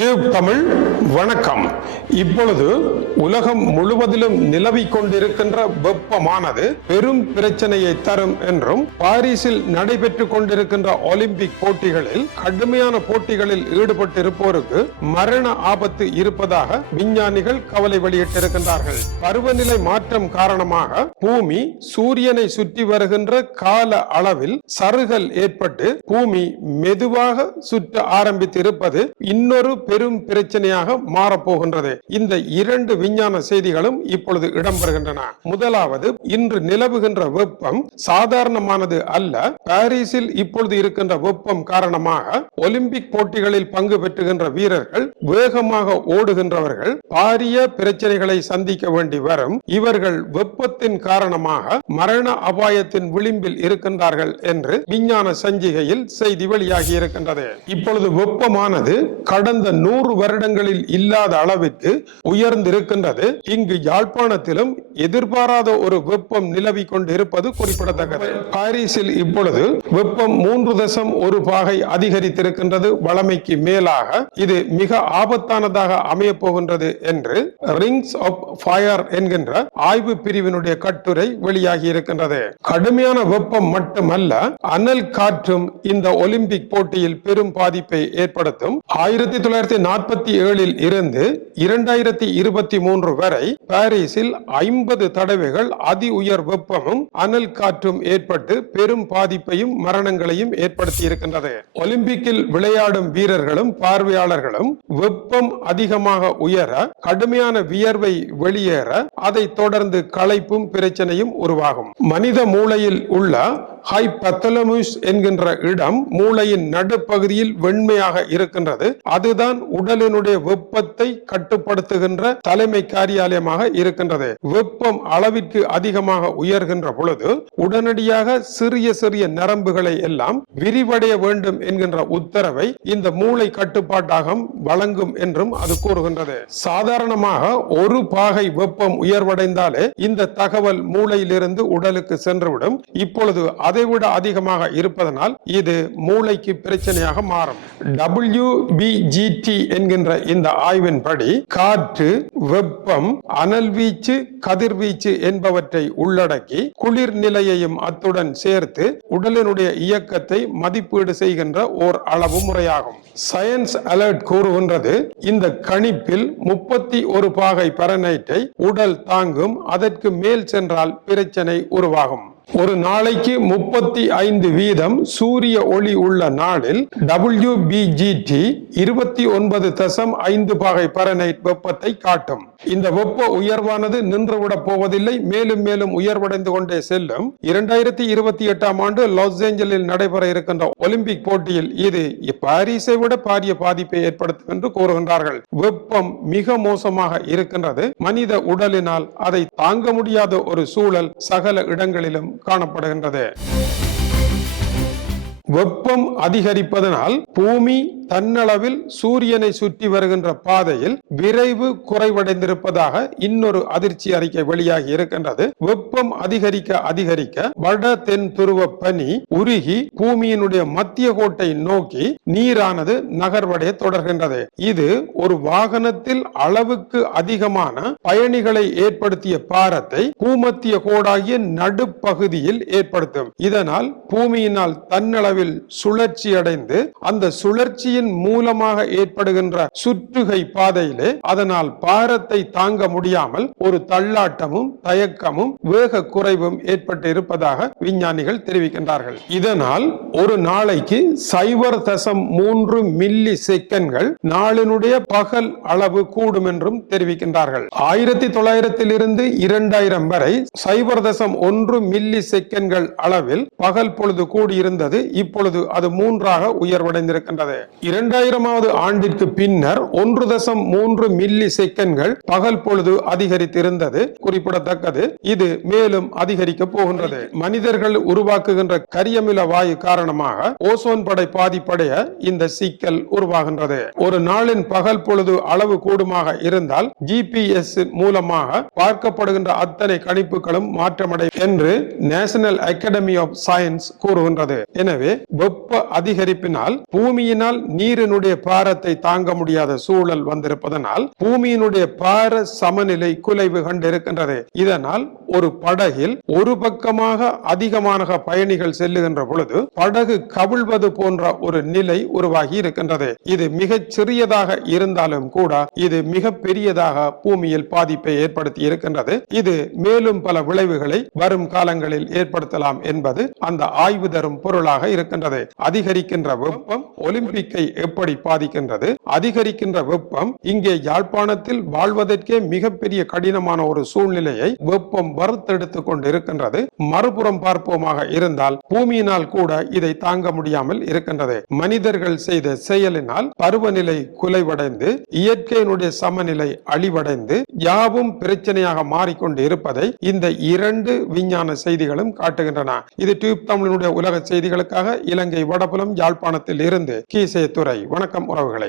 Tube Tamil வணக்கம். இப்பொழுது உலகம் முழுவதிலும் நிலவிக் கொண்டிருக்கின்ற வெப்பமானது பெரும் பிரச்சனையை தரும் என்றும் பாரிஸில் நடைபெற்று கொண்டிருக்கின்ற ஒலிம்பிக் போட்டிகளில் கடுமையான போட்டிகளில் ஈடுபட்டிருப்போருக்கு மரண ஆபத்து இருப்பதாக விஞ்ஞானிகள் கவலை வெளியிட்டிருக்கின்றார்கள். பருவநிலை மாற்றம் காரணமாக பூமி சூரியனை சுற்றி வருகின்ற கால அளவில் சருகல் ஏற்பட்டு பூமி மெதுவாக சுற்ற ஆரம்பித்திருப்பது இன்னொரு பெரும் பிரச்சனையாக மாறப்போகின்றது. இந்த இரண்டு விஞ்ஞான செய்திகளும் இப்பொழுது இடம்பெறுகின்றன. முதலாவது இன்று நிலவுகின்ற வெப்பம் சாதாரணமானது அல்ல. பாரிஸில் இப்பொழுது இருக்கின்ற வெப்பம் காரணமாக ஒலிம்பிக் போட்டிகளில் பங்கு பெற்றுகின்ற வீரர்கள் வேகமாக ஓடுகின்றவர்கள் பாரிய பிரச்சனைகளை சந்திக்க வேண்டி வரும். இவர்கள் வெப்பத்தின் காரணமாக மரண அபாயத்தின் விளிம்பில் இருக்கின்றார்கள் என்று விஞ்ஞான சஞ்சிகையில் செய்தி வெளியாகி இருக்கின்றது. இப்பொழுது வெப்பமானது கடந்த நூறு வருடங்களில் இல்லாத அளவிற்கு உயர்ந்திருக்கின்றது. இங்கு யாழ்ப்பாணத்திலும் எதிர்பாராத ஒரு வெப்பம் நிலவி கொண்டு இருப்பது குறிப்பிடத்தக்கது. பாரிஸில் இப்பொழுது வெப்பம் மூன்று தசம் ஒரு பாகை அதிகரித்திருக்கின்றது. வளமைக்கு மேலாக இது மிக ஆபத்தானதாக அமைய போகின்றது என்று ரிங்ஸ் ஆஃப் ஃபயர் என்கின்ற ஆய்வு பிரிவினுடைய கட்டுரை வெளியாகி இருக்கின்றது. கடுமையான வெப்பம் மட்டுமல்ல அனல் காற்றும் இந்த ஒலிம்பிக் போட்டியில் பெரும் பாதிப்பை ஏற்படுத்தும். ஆயிரத்தி தொள்ளாயிரத்தி தொள்ளாயிரத்தி நாற்பத்தி ஏழில் இருந்து இரண்டாயிரத்தி இருபத்தி மூன்று வரை பாரிஸில் ஐம்பது தடவைகள் அதி உயர் வெப்பமும் அனல் காற்றும் ஏற்பட்டு பெரும் பாதிப்பையும் மரணங்களையும் ஏற்படுத்தி இருக்கின்றது ஒலிம்பிக்கில் விளையாடும் வீரர்களும் பார்வையாளர்களும் வெப்பம் அதிகமாக உயர கடுமையான வியர்வை வெளியேற அதை தொடர்ந்து களைப்பும் பிரச்சனையும் உருவாகும். மனித மூளையில் உள்ள ஹைபத்தலமுஸ் என்கின்ற இடம் மூளையின் நடுப்பகுதியில் வெண்மையாக இருக்கின்றது. அதுதான் உடலினுடைய வெப்பத்தை கட்டுப்படுத்துகின்ற தலைமை காரியாலயமாக இருக்கின்றது. வெப்பம் அளவிற்கு அதிகமாக உயர்கின்ற பொழுது உடனடியாக சிறிய சிறிய நரம்புகளை எல்லாம் விரிவடைய வேண்டும் என்கின்ற உத்தரவை இந்த மூளை கட்டுப்பாட்டாகம் வழங்கும் என்றும் அது கூறுகின்றது. சாதாரணமாக ஒரு பாகை வெப்பம் உயர்வடைந்தாலே இந்த தகவல் மூளையிலிருந்து உடலுக்கு சென்றுவிடும். இப்பொழுது அதை அதைவிட அதிகமாக இருப்பதனால் இது மூளைக்கு பிரச்சனையாக மாறும். WBGT என்கின்ற இந்த ஆய்வின்படி காற்று வெப்பம் அனல்வீச்சு கதிர்வீச்சு என்பவற்றை உள்ளடக்கி குளிர் நிலையையும் அத்துடன் சேர்த்து உடலினுடைய இயக்கத்தை மதிப்பீடு செய்கின்ற ஓர் அளவு முறையாகும். சயின்ஸ் அலர்ட் கூறுகின்றது இந்த கணிப்பில் முப்பத்தி ஒரு பாகை பரநைட்டை உடல் தாங்கும் அதற்கு மேல் சென்றால் பிரச்சனை உருவாகும். ஒரு நாளைக்கு முப்பத்தி ஐந்து வீதம் சூரிய ஒளி உள்ள நாளில் WBGT இருபத்தி ஒன்பது தசம் ஐந்து பாகை பரநைட் வெப்பத்தை காட்டும். இந்த வெப்ப உயர்வானது நின்றுவிடப் போவதில்லை மேலும் மேலும் உயர்வடைந்து கொண்டே செல்லும். இரண்டாயிரத்தி இருபத்தி எட்டாம் ஆண்டு லாஸ் ஏஞ்சலில் நடைபெற இருக்கின்ற ஒலிம்பிக் போட்டியில் இது பாரிஸை விட பாரிய பாதிப்பை ஏற்படுத்தும் என்று கூறுகின்றார்கள். வெப்பம் மிக மோசமாக இருக்கின்றது. மனித உடலினால் அதை தாங்க முடியாத ஒரு சூழல் சகல இடங்களிலும் காணப்படுகின்றது. வெப்பம் அதிகரிப்பதனால் பூமி தன்னளவில் சூரியனை சுற்றி வருகின்ற பாதையில் விரைவு குறைவடைந்திருப்பதாக இன்னொரு அதிர்ச்சி அறிக்கை வெளியாகி இருக்கின்றது. வெப்பம் அதிகரிக்க அதிகரிக்க வட தென் துருவ பனி உருகி பூமியினுடைய மத்திய கோட்டை நோக்கி நீரானது நகர்வடைய தொடர்கின்றது. இது ஒரு வாகனத்தில் அளவுக்கு அதிகமான பயணிகளை ஏற்படுத்திய பாரத்தை பூமத்திய கோடாகிய நடுப்பகுதியில் ஏற்படுத்தும். இதனால் பூமியினால் தன்னளவில் சுழற்சி அடைந்து அந்த சுழற்சியை சுழற்சியின் மூலமாக ஏற்படுகின்ற சுற்றுகை பாதையிலே அதனால் பாரத்தை தாங்க முடியாமல் ஒரு தள்ளாட்டமும் தயக்கமும் வேக குறைவும் ஏற்பட்டு இருப்பதாக விஞ்ஞானிகள் தெரிவிக்கின்றார்கள். இதனால் ஒரு நாளைக்கு சைபர் தசம் மூன்று மில்லி செகண்ட்கள் நாளினுடைய பகல் அளவு கூடும் என்றும் தெரிவிக்கின்றார்கள். ஆயிரத்தி தொள்ளாயிரத்தில் இருந்து இரண்டாயிரம் வரை சைபர் தசம் ஒன்று மில்லி செகண்ட்கள் அளவில் பகல் பொழுது கூடியிருந்தது இப்பொழுது அது மூன்றாக உயர்வடைந்திருக்கின்றது. இரண்டாயிரமாவது ஆண்டிற்கு பின்னர் ஒன்று தசம் மூன்று மில்லி செகண்ட்கள் பகல் பொழுது அதிகரித்திருந்தது. குறிப்பிடத்தக்கது. இது மேலும் அதிகரிக்க போகின்றது. மனிதர்கள் உருவாக்குகின்ற கரியமில வாயு காரணமாக ஓசோன் படை பாதிப்படைய இந்த சிக்கல் உருவாகின்றது. ஒரு நாளின் பகல் பொழுது அளவு கூடுமாக இருந்தால் ஜிபிஎஸ் மூலமாக பார்க்கப்படுகின்ற அத்தனை கணிப்புகளும் மாற்றமடையும் என்று நேஷனல் அகாடமி ஆஃப் சயின்ஸ் கூறுகின்றது. எனவே வெப்ப அதிகரிப்பினால் பூமியினால் நீரினுடைய பாரத்தை தாங்க முடியாத சூழல் வந்திருப்பதனால் பூமியினுடைய பார சமநிலை குலைவு கண்டிருக்கின்றது. இதனால் ஒரு படகில் ஒரு பக்கமாக அதிகமான பயணிகள் செல்லுகின்ற பொழுது படகு கவிழ்வது போன்ற ஒரு நிலை உருவாகி இருக்கின்றது. இது மிகச் சிறியதாக இருந்தாலும் கூட இது மிக பெரியதாக பூமியில் பாதிப்பை ஏற்படுத்தி இருக்கின்றது. இது மேலும் பல விளைவுகளை வரும் காலங்களில் ஏற்படுத்தலாம் என்பது அந்த ஆய்வு தரும் பொருளாக இருக்கின்றது. அதிகரிக்கின்ற வெப்பம் ஒலிம்பிக்கை எப்படி பாதிக்கின்றது அதிகரிக்கின்ற வெப்பம் இங்கே யாழ்ப்பாணத்தில் வாழ்வதற்கே மிகப்பெரிய கடினமான ஒரு சூழ்நிலையை வெப்பம் வறுத்தெடுத்துக் கொண்டிருக்கின்றது. மறுபுறம் பார்ப்போமாக இருந்தால் பூமியினால் கூட இதை தாங்க முடியாமல் இருக்கின்றது. மனிதர்கள் செய்த செயலினால் பருவநிலை குலைவடைந்து இயற்கையினுடைய சமநிலை அழிவடைந்து யாவும் பிரச்சனையாக மாறிக்கொண்டு இருப்பதை இந்த இரண்டு விஞ்ஞான செய்திகளும் காட்டுகின்றன. இது டியூப் தமிழினுடைய உலக செய்திகளுக்காக இலங்கை வடபுலம் யாழ்ப்பாணத்தில் இருந்து இணைந்து கீசே துறை வணக்கம் உறவுகளை.